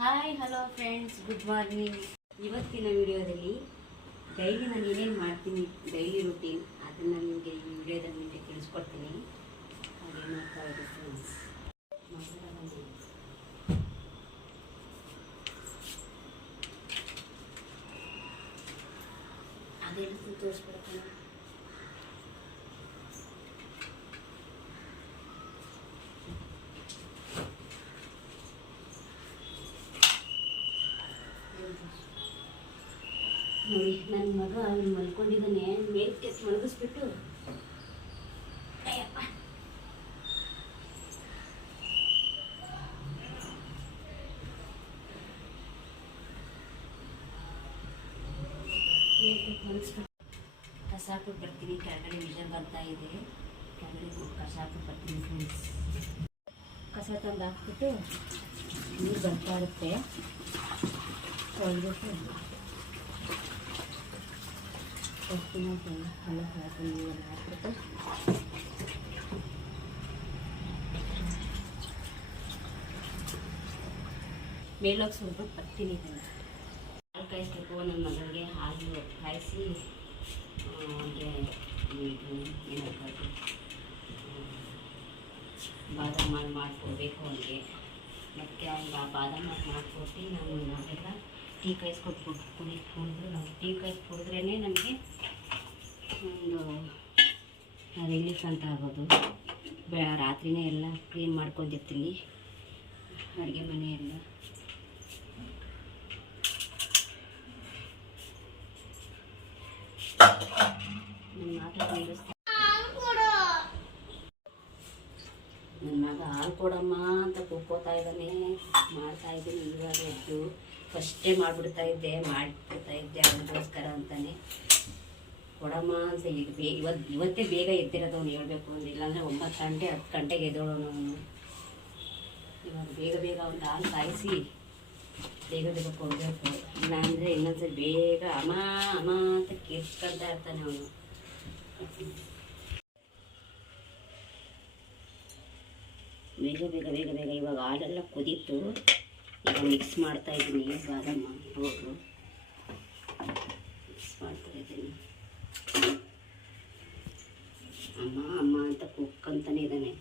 Hi hello friends, good morning. ಇವತ್ತಿನ ವಿಡಿಯೋದಲ್ಲಿ daily ನಾನು ಏನೇನು ಮಾಡ್ತೀನಿ, ಡೈಲಿ ರೂಟೀನ್, ಅದನ್ನು ನಿಮಗೆ ಈ ವಿಡಿಯೋದಲ್ಲಿ ನಿಮಗೆ ತಿಳಿಸ್ಕೊಡ್ತೀನಿ. ಹಾಗೆ ಮಾಡ್ತಾ ಇದ್ದೆ ಫ್ರೆಂಡ್ಸ್. ಅದೆಲ್ಲ ತೋರಿಸ್ಕೊಡ್ತೀನಿ. ನೋಡಿ, ನನ್ನ ಮಗ ಮಲ್ಕೊಂಡಿದ್ದಾನೆ. ಮೇಲ್ಕೆ ಮಲಗಿಸ್ಬಿಟ್ಟು ಅಯ್ಯಪ್ಪ ಮೇಲ್ಕೆ ಮಲಗಿಸ್ಬಿಟ್ಟು ಕಸ ಹಾಕ್ಬಿಟ್ಟು ಬರ್ತೀನಿ. ಕೆಳಗಡೆ ವಿಷಲ್ ಬರ್ತಾ ಇದೆ, ಕೆಳಗಡೆ ಕಸ ಹಾಕ್ಬಿಟ್ಟು ಬರ್ತೀನಿ ಫ್ರೆಂಡ್ಸ್. ಕಸ ತಂದು ಹಾಕ್ಬಿಟ್ಟು ನೀರು ಬರ್ತಾ ಇರುತ್ತೆ, ತೊಳೆದ್ಬಿಟ್ಟು ಎಲ್ಲ ಹಾಕ್ಬಿಟ್ಟು ಮೇಲೋಗಿ ಸ್ವಲ್ಪ ಬರ್ತೀನಿ. ಇದನ್ನು ಹಾಲು ಕಾಯಿಸ್ಬೇಕು. ನನ್ನ ಮಗಳಿಗೆ ಹಾಲು ಕಾಯಿಸಿ ಅವನಿಗೆ ಏನಾಗ್ಬೋದು ಬಾದಾಮ್ ಹಾಲು ಮಾಡಿಕೊಡ್ಬೇಕು ಅವನಿಗೆ. ಮತ್ತು ಅವ್ನಿಗೆ ಆ ಬಾದಾಮ್ ಹಾಲು ಮಾಡಿಕೊಟ್ಟು ನಾವೆಲ್ಲ ಟೀ ಕಾಯಿಸ್ಕೊಟ್ಟು ಕುಡಿದು ನಾವು ಟೀ ಕಾಯಿಸಿ ಕುಡಿದ್ರೇ ನಮಗೆ ಒಂದು ರಿಲೀಫ್ ಅಂತ ಆಗೋದು. ರಾತ್ರಿನೇ ಎಲ್ಲ ಕ್ಲೀನ್ ಮಾಡ್ಕೊಂಡಿರ್ತೀನಿ, ಅಡುಗೆ ಮನೆ ಎಲ್ಲ. ನನ್ನ ಮಗ ಹಾಲು ಕೊಡಮ್ಮ ಅಂತ ಕೂಗ್ಕೋತಾ ಇದ್ದಾನೆ. ಮಾಡ್ತಾ ಇದ್ದೀನಿ ಇವಾಗ ಎದ್ದು. ಫಸ್ಟೇ ಮಾಡಿಬಿಡ್ತಾ ಇದ್ದೆ ಅವನಿಗೋಸ್ಕರ ಅಂತಾನೆ. ಕೊಡಮ್ಮ ಅಂತ ಇವತ್ತೇ ಬೇಗ ಎದ್ದಿರೋದು ಅವ್ನು ಹೇಳ್ಬೇಕು ಅಂದ್ರೆ. ಇಲ್ಲಾಂದರೆ 9 ಗಂಟೆ 10 ಗಂಟೆಗೆ ಎದ್ದೋಳೋನು ಅವನು. ಇವಾಗ ಬೇಗ ಅವ್ನು ಹಾಲು ಕಾಯಿಸಿ ಬೇಗ ಕೊಡಬೇಕು. ಇಲ್ಲಾಂದರೆ ಇನ್ನೊಂದ್ಸರಿ ಬೇಗ ಅಮ್ಮ ಅಂತ ಕಿರ್ಚ್ಕೊಳ್ತಾ ಇರ್ತಾನೆ ಅವನು. ಬೇಗ ಇವಾಗ ಹಾಲೆಲ್ಲ ಕುದೀತು. ಈಗ ಮಿಕ್ಸ್ ಮಾಡ್ತಾ ಇದ್ದೀನಿ ಬಾದಾಮ ಪೌಡ್ರು ಮಿಕ್ಸ್ ಮಾಡ್ತಾ ಇದ್ದೀನಿ. ಅಮ್ಮ ಅಂತ ಕುಕ್ಕಂತಾನೆ ಇದ್ದಾನೆ.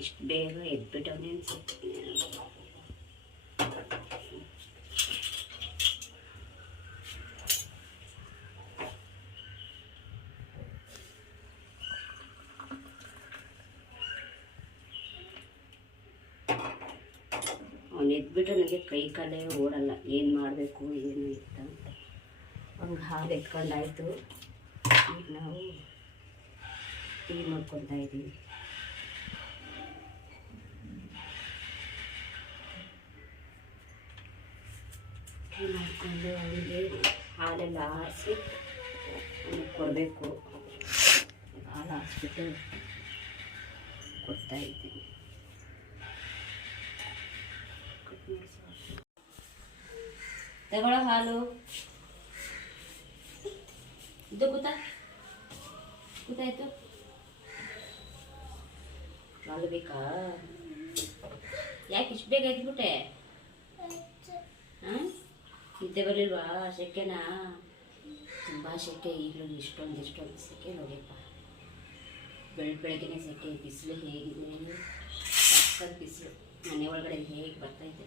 ಇಷ್ಟು ಬೇಗ ಎದ್ಬಿಟ್ಟವನೇ ಅನ್ಸುತ್ತೆ. ಅವನು ಎದ್ಬಿಟ್ರೆ ನನಗೆ ಕೈ ಕಾಲೇ ಓಡಲ್ಲ, ಏನು ಮಾಡಬೇಕು ಏನು ಇತ್ತ ಅಂತ. ಅವ್ನಿಗೆ ಹಾಲು ಎತ್ಕೊಂಡಾಯ್ತು. ಈಗ ನಾವು ಟೀ ಮಾಡ್ಕೊತಾ ಇದ್ದೀವಿ. ಟೀ ಮಾಡಿಕೊಂಡು ಅವನಿಗೆ ಹಾಲೆಲ್ಲ ಆರಿಸಿ ಅವನಿಗೆ ಕೊಡಬೇಕು. ಹಾಲು ಹಾರಿಸ್ಬಿಟ್ಟು ಕೊಡ್ತಾ ಇದ್ದೀನಿ. ತಗೊಳ್ಳೋ ಹಾಲು. ಇದು ಗೊತ್ತಾಯ್ತು. ಹಾಲು ಬೇಕಾ? ಯಾಕೆ ಇಷ್ಟು ಬೇಗ ಎದ್ಬಿಟ್ಟೆ? ಹಾಂ, ನಿದ್ದೆ ಬರಲಿಲ್ವಾ? ಸೆಕೆನಾ? ತುಂಬ ಸೆಕೆ ಈಗಲೂ. ಇಷ್ಟೊಂದು ಸೆಕೆ ನೋಡಿಯಪ್ಪ. ಬೆಳಗ್ಗೆನೇ ಸೆಕೆ. ಬಿಸಿಲು ಹೇಗಿದೆ, ಸಕ್ಕತ್ ಬಿಸಿಲು. ಮನೆ ಒಳಗಡೆ ಹೇಗೆ ಬರ್ತಾಯಿದ್ದೆ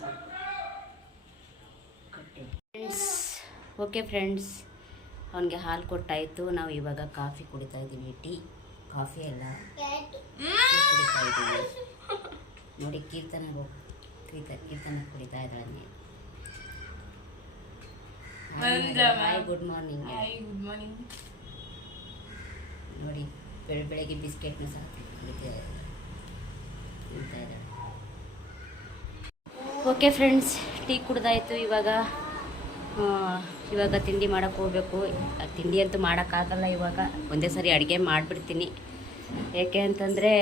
ಸಾಕು. ಓಕೆ ಫ್ರೆಂಡ್ಸ್, ಅವನಿಗೆ ಹಾಲು ಕೊಟ್ಟಾಯಿತು. ನಾವು ಇವಾಗ ಕಾಫಿ ಕುಡಿತಾ ಇದ್ದೀವಿ. ಟೀ ಕಾಫಿ ಎಲ್ಲ ಕುಡಿತಾ ಇದ್ದೀವಿ. ನೋಡಿ, ಕೀರ್ತನ ಕುಡಿತಾ ಇದ್ದಾಳೆ. Hi, good morning. ನೋಡಿ, ಬೆಳಗ್ಗೆ ಬಿಸ್ಕೆಟ್ನ ಸಹ ಕುಡಿತಾ ಇದ್ದಾಳೆ. ಓಕೆ ಫ್ರೆಂಡ್ಸ್, ಟೀ ಕುಡ್ದಾಯಿತು. ಇವಾಗ ತಿಂಡಿ ಮಾಡೋಕ್ಕೆ ಹೋಗಬೇಕು. ತಿಂಡಿ ಅಂತೂ ಮಾಡೋಕ್ಕಾಗಲ್ಲ ಇವಾಗ. ಒಂದೇ ಸರಿ ಅಡುಗೆ ಮಾಡಿಬಿಡ್ತೀನಿ. ಏಕೆ ಅಂತಂದರೆ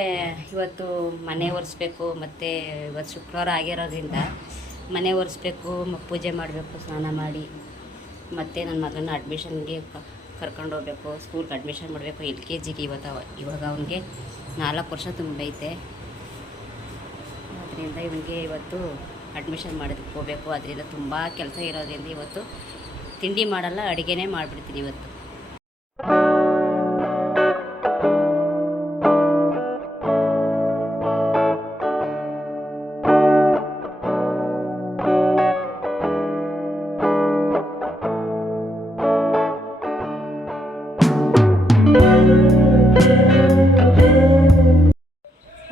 ಇವತ್ತು ಮನೆ ಒರೆಸ್ಬೇಕು. ಮತ್ತು ಇವತ್ತು ಶುಕ್ರವಾರ ಆಗಿರೋದ್ರಿಂದ ಮನೆ ಒರೆಸ್ಬೇಕು, ಪೂಜೆ ಮಾಡಬೇಕು, ಸ್ನಾನ ಮಾಡಿ. ಮತ್ತು ನನ್ನ ಮಗನ ಅಡ್ಮಿಷನ್ಗೆ ಕರ್ಕೊಂಡು ಹೋಗ್ಬೇಕು. ಸ್ಕೂಲ್ಗೆ ಅಡ್ಮಿಷನ್ ಮಾಡಬೇಕು. LKGಗೆ ಇವಾಗ ಅವನಿಗೆ 4 ವರ್ಷ ತುಂಬೈತೆ. ಅದರಿಂದ ಇವನಿಗೆ ಇವತ್ತು ಅಡ್ಮಿಷನ್ ಮಾಡೋದಕ್ಕೆ ಹೋಗಬೇಕು. ಅದರಿಂದ ತುಂಬ ಕೆಲಸ ಇರೋದ್ರಿಂದ ಇವತ್ತು ತಿಂಡಿ ಮಾಡಲ್ಲ, ಅಡುಗೆನೇ ಮಾಡಿಬಿಡ್ತೀನಿ ಇವತ್ತು.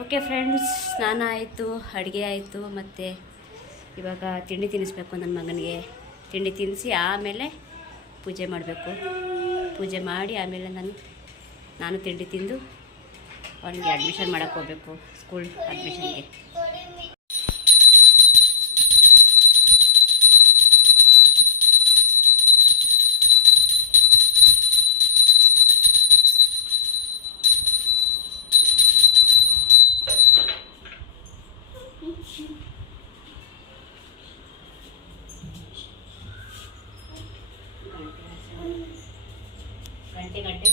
ಓಕೆ ಫ್ರೆಂಡ್ಸ್, ಸ್ನಾನ ಆಯಿತು, ಅಡುಗೆ ಆಯಿತು, ಮತ್ತು ಇವಾಗ ತಿಂಡಿ ತಿನ್ನಿಸ್ಬೇಕು ನನ್ನ ಮಗನಿಗೆ. ತಿಂಡಿ ತಿನ್ನಿಸಿ ಆಮೇಲೆ ಪೂಜೆ ಮಾಡಬೇಕು. ಪೂಜೆ ಮಾಡಿ ಆಮೇಲೆ ನಾನು ತಿಂಡಿ ತಿಂದು ಅವನಿಗೆ ಅಡ್ಮಿಷನ್ ಮಾಡೋಕ್ಕೆ ಹೋಗಬೇಕು, ಸ್ಕೂಲ್ ಅಡ್ಮಿಷನ್ಗೆ. ಗಂಟೆ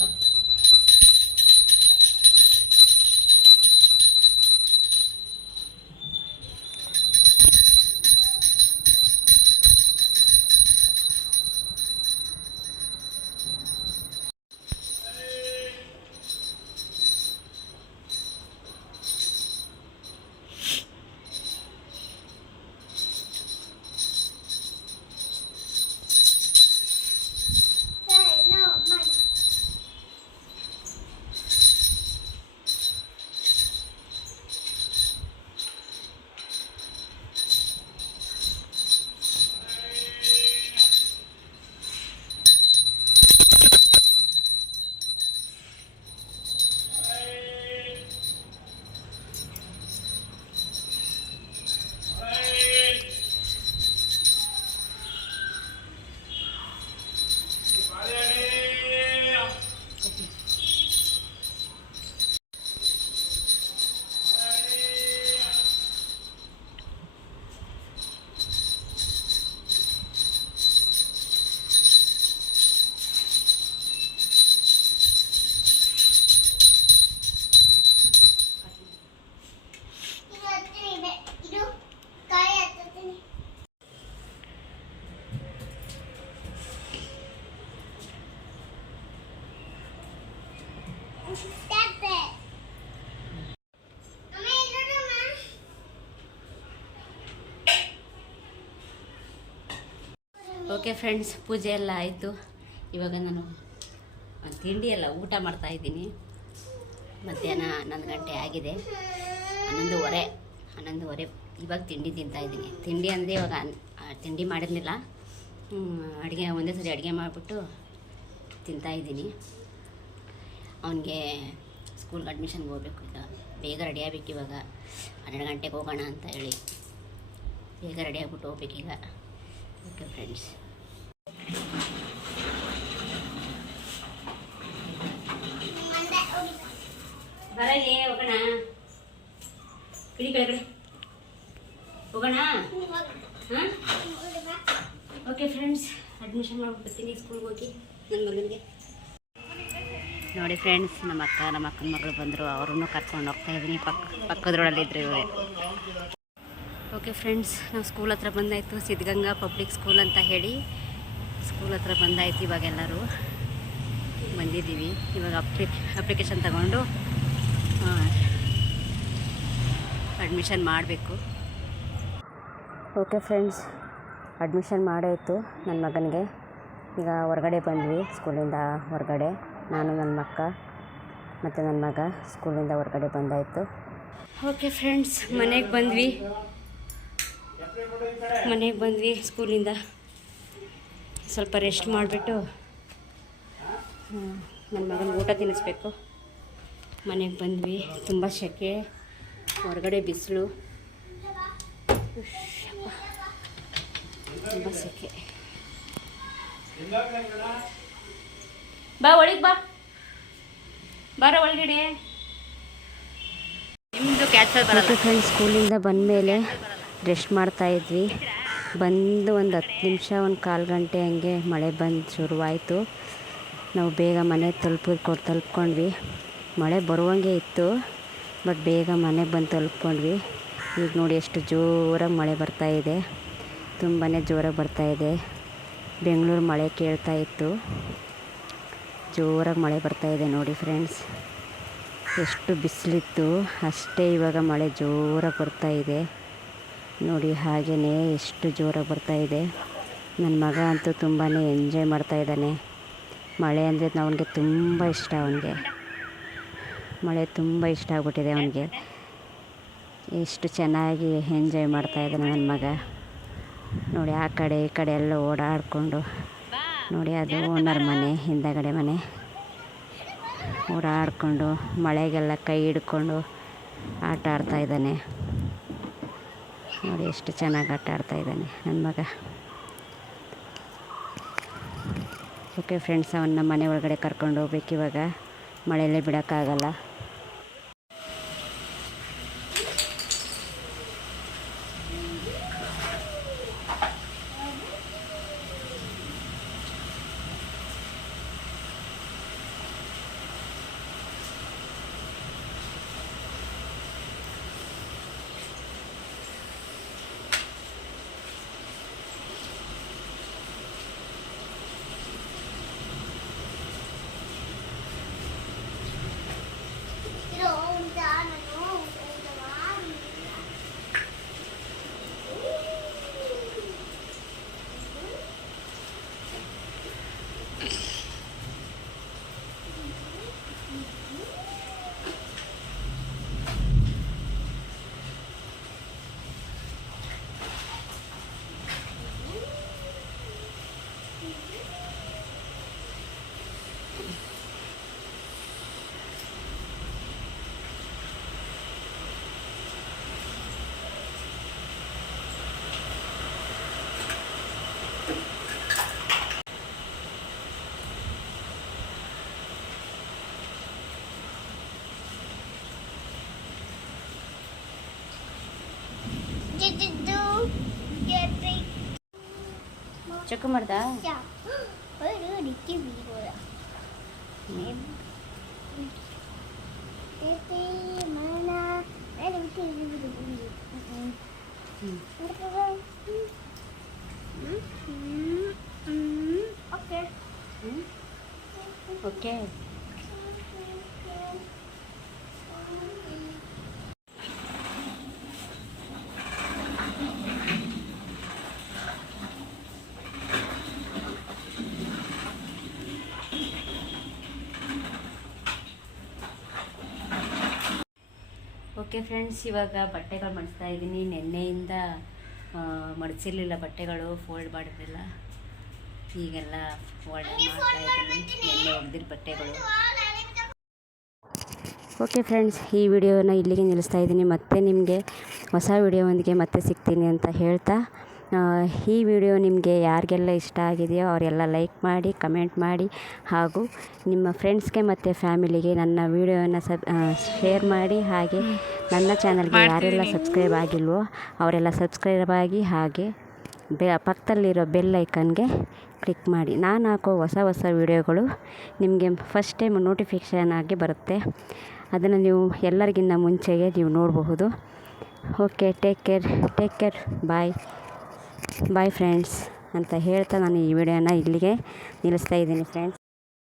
ಓಕೆ ಫ್ರೆಂಡ್ಸ್, ಪೂಜೆ ಎಲ್ಲ ಆಯಿತು. ಇವಾಗ ನಾನು ತಿಂಡಿ ಎಲ್ಲ ಊಟ ಮಾಡ್ತಾಯಿದ್ದೀನಿ. ಮಧ್ಯಾಹ್ನ 11 ಗಂಟೆ ಆಗಿದೆ, 11:30 ಇವಾಗ ತಿಂಡಿ ತಿಂತಾಯಿದ್ದೀನಿ. ತಿಂಡಿ ಅಂದರೆ ಇವಾಗ ತಿಂಡಿ ಮಾಡಿದ್ನಿಲ್ಲ, ಅಡುಗೆ ಒಂದೇ ಸರಿ ಅಡುಗೆ ಮಾಡಿಬಿಟ್ಟು ತಿಂತಾಯಿದ್ದೀನಿ. ಅವನಿಗೆ ಸ್ಕೂಲ್ಗೆ ಅಡ್ಮಿಷನ್ಗೆ ಹೋಗ್ಬೇಕು. ಈಗ ಬೇಗ ರೆಡಿ ಆಗಬೇಕು. ಇವಾಗ 12 ಗಂಟೆಗೆ ಹೋಗೋಣ ಅಂತ ಹೇಳಿ ಬೇಗ ರೆಡಿ ಆಗಿಬಿಟ್ಟು ಹೋಗ್ಬೇಕೀಗ. ಓಕೆ ಫ್ರೆಂಡ್ಸ್, ಬರಲಿ ಹೋಗೋಣ, ಕಿಡಿ ಕೆಳಗಡೆ ಹೋಗೋಣ. ಹಾಂ, ಓಕೆ ಫ್ರೆಂಡ್ಸ್, ಅಡ್ಮಿಷನ್ ಮಾಡ್ಬಿಡ್ತೀನಿ ಸ್ಕೂಲ್ಗೆ ಹೋಗಿ ನನ್ನ ಮಗನಿಗೆ. ನೋಡಿ ಫ್ರೆಂಡ್ಸ್, ನಮ್ಮ ಅಕ್ಕನ ಮಗಳು ಬಂದರು, ಅವ್ರನ್ನೂ ಕರ್ಕೊಂಡು ಹೋಗ್ತಾಯಿದ್ದೀನಿ. ಪಕ್ಕದ್ರೊಳಲ್ಲಿದ್ದರು ಇವರೇ. ಓಕೆ ಫ್ರೆಂಡ್ಸ್, ನಾವು ಸ್ಕೂಲ್ ಹತ್ರ ಬಂದಾಯಿತು. ಸಿದ್ಧಗಂಗಾ ಪಬ್ಲಿಕ್ ಸ್ಕೂಲ್ ಅಂತ ಹೇಳಿ ಸ್ಕೂಲ್ ಹತ್ರ ಬಂದಾಯಿತು. ಇವಾಗ ಎಲ್ಲರೂ ಬಂದಿದ್ದೀವಿ. ಇವಾಗ ಅಪ್ಲಿಕೇಶನ್ ತಗೊಂಡು ಅಡ್ಮಿಷನ್ ಮಾಡಬೇಕು. ಓಕೆ ಫ್ರೆಂಡ್ಸ್, ಅಡ್ಮಿಷನ್ ಮಾಡಾಯಿತು ನನ್ನ ಮಗನಿಗೆ. ಈಗ ಹೊರಗಡೆ ಬಂದ್ವಿ, ಸ್ಕೂಲಿಂದ ಹೊರಗಡೆ. ನಾನು ನನ್ನ ಮಕ್ಕ ಮತ್ತು ನನ್ನ ಮಗ ಸ್ಕೂಲಿಂದ ಹೊರಗಡೆ ಬಂದಾಯಿತು. ಓಕೆ ಫ್ರೆಂಡ್ಸ್, ಮನೆಗೆ ಬಂದ್ವಿ ಸ್ಕೂಲಿಂದ. ಸ್ವಲ್ಪ ರೆಸ್ಟ್ ಮಾಡಿಬಿಟ್ಟು ನನ್ನ ಮಗನಿಗೆ ಊಟ ತಿನ್ನಿಸ್ಬೇಕು. ಮನೆಗೆ ಬಂದ್ವಿ. ತುಂಬ ಸೆಕೆ, ಹೊರಗಡೆ ಬಿಸಿಲು, ತುಂಬ ಸೆಕೆ. ಬಾ ಒಳಗೆ ಬಾರ ಒಳಗಡೆ. ನಿಮ್ಮದು ಕ್ಯಾಚರ್ ಬರುತ್ತೆ ಫ್ರೆಂಡ್ಸ್. ಸ್ಕೂಲಿಂದ ಬಂದಮೇಲೆ ರೆಸ್ಟ್ ಮಾಡ್ತಾಯಿದ್ವಿ. ಬಂದು ಒಂದು 10 ನಿಮಿಷ, ಒಂದು 1/4 ಗಂಟೆ ಹಂಗೆ ಮಳೆ ಬಂದು ಶುರುವಾಯಿತು. ನಾವು ಬೇಗ ಮನೆ ತಲುಪ್ಕೊಂಡ್ವಿ. ಮಳೆ ಬರುವಂಗೆ ಇತ್ತು, ಬಟ್ ಬೇಗ ಮನೆಗೆ ಬಂದು ತಲುಪ್ಕೊಂಡ್ವಿ. ಈಗ ನೋಡಿ ಎಷ್ಟು ಜೋರಾಗಿ ಮಳೆ ಬರ್ತಾಯಿದೆ, ತುಂಬಾ ಜೋರಾಗಿ ಬರ್ತಾಯಿದೆ. ಬೆಂಗಳೂರು ಮಳೆ ಕೇಳ್ತಾ ಇತ್ತು, ಜೋರಾಗಿ ಮಳೆ ಬರ್ತಾಯಿದೆ ನೋಡಿ ಫ್ರೆಂಡ್ಸ್. ಎಷ್ಟು ಬಿಸಿಲಿತ್ತು ಅಷ್ಟೇ ಇವಾಗ ಮಳೆ ಜೋರಾಗಿ ಬರ್ತಾಯಿದೆ ನೋಡಿ. ಹಾಗೆಯೇ ಎಷ್ಟು ಜೋರಾಗಿ ಬರ್ತಾಯಿದೆ. ನನ್ನ ಮಗ ಅಂತೂ ತುಂಬಾ ಎಂಜಾಯ್ ಮಾಡ್ತಾಯಿದ್ದಾನೆ. ಮಳೆ ಅಂದರೆ ಅವನಿಗೆ ತುಂಬ ಇಷ್ಟ. ಅವನಿಗೆ ಮಳೆ ತುಂಬ ಇಷ್ಟ ಆಗ್ಬಿಟ್ಟಿದೆ ಅವನಿಗೆ. ಎಷ್ಟು ಚೆನ್ನಾಗಿ ಎಂಜಾಯ್ ಮಾಡ್ತಾಯಿದ್ದಾನೆ ನನ್ನ ಮಗ ನೋಡಿ. ಆ ಕಡೆ ಈ ಕಡೆ ಎಲ್ಲ ಓಡಾಡಿಕೊಂಡು ನೋಡಿ, ಅದು ಓನರ್ ಮನೆ, ಹಿಂದಗಡೆ ಮನೆ. ಓಡಾಡಿಕೊಂಡು ಮಳೆಗೆಲ್ಲ ಕೈ ಹಿಡ್ಕೊಂಡು ಆಟ ಆಡ್ತಾಯಿದ್ದಾನೆ ನೋಡಿ. ಎಷ್ಟು ಚೆನ್ನಾಗಿ ಆಟ ಆಡ್ತಾಯಿದ್ದಾನೆ ನನ್ನ ಮಗ. ಓಕೆ ಫ್ರೆಂಡ್ಸ್, ಅವನ್ನ ಮನೆ ಒಳಗಡೆ ಕರ್ಕೊಂಡು ಹೋಗ್ಬೇಕು ಇವಾಗ. ಮಳೆಯಲ್ಲೇ ಬಿಡೋಕ್ಕಾಗಲ್ಲ. ಚೆಕ್ ಮಾಡ್ದ ಓಕೆ. ಓಕೆ ಫ್ರೆಂಡ್ಸ್, ಇವಾಗ ಬಟ್ಟೆಗಳು ಮಡಿಸ್ತಾ ಇದ್ದೀನಿ. ನೆನ್ನೆಯಿಂದ ಮಡಿಸಿರ್ಲಿಲ್ಲ ಬಟ್ಟೆಗಳು, ಫೋಲ್ಡ್ ಮಾಡಿರಲಿಲ್ಲ. ಈಗೆಲ್ಲ ಫೋಲ್ಡ್ ಮಾಡ್ತಾ ಇದ್ದೀನಿ, ನೆನ್ನೆ ಒಗೆದಿರೋ ಬಟ್ಟೆಗಳು. ಓಕೆ ಫ್ರೆಂಡ್ಸ್, ಈ ವಿಡಿಯೋನ ಇಲ್ಲಿಗೆ ನಿಲ್ಲಿಸ್ತಾ ಇದ್ದೀನಿ. ಮತ್ತೆ ನಿಮಗೆ ಹೊಸ ವಿಡಿಯೋವೊಂದಿಗೆ ಮತ್ತೆ ಸಿಗ್ತೀನಿ ಅಂತ ಹೇಳ್ತಾ, ಈ ವಿಡಿಯೋ ನಿಮಗೆ ಯಾರಿಗೆಲ್ಲ ಇಷ್ಟ ಆಗಿದೆಯೋ ಅವರೆಲ್ಲ ಲೈಕ್ ಮಾಡಿ, ಕಮೆಂಟ್ ಮಾಡಿ, ಹಾಗೂ ನಿಮ್ಮ ಫ್ರೆಂಡ್ಸ್ಗೆ ಮತ್ತು ಫ್ಯಾಮಿಲಿಗೆ ನನ್ನ ವಿಡಿಯೋನ ಶೇರ್ ಮಾಡಿ. ಹಾಗೆ ನನ್ನ ಚಾನಲ್ಗೆ ಯಾರೆಲ್ಲ ಸಬ್ಸ್ಕ್ರೈಬ್ ಆಗಿಲ್ವೋ ಅವರೆಲ್ಲ ಸಬ್ಸ್ಕ್ರೈಬ್ ಆಗಿ, ಹಾಗೆ ಪಕ್ಕದಲ್ಲಿರೋ ಬೆಲ್ ಐಕನ್ಗೆ ಕ್ಲಿಕ್ ಮಾಡಿ. ನಾನು ಹಾಕೋ ಹೊಸ ಹೊಸ ವಿಡಿಯೋಗಳು ನಿಮಗೆ ಫಸ್ಟ್ ಟೈಮ್ ನೋಟಿಫಿಕೇಷನ್ ಆಗಿ ಬರುತ್ತೆ. ಅದನ್ನು ನೀವು ಎಲ್ಲರಿಗಿಂತ ಮುಂಚೆಗೆ ನೀವು ನೋಡಬಹುದು. Okay, take care, bye friends ಅಂತ ಹೇಳ್ತಾ ನಾನು ಈ ವಿಡಿಯೋನ ಇಲ್ಲಿಗೆ ನಿಲ್ಲಿಸ್ತಾ ಇದ್ದೀನಿ ಫ್ರೆಂಡ್ಸ್.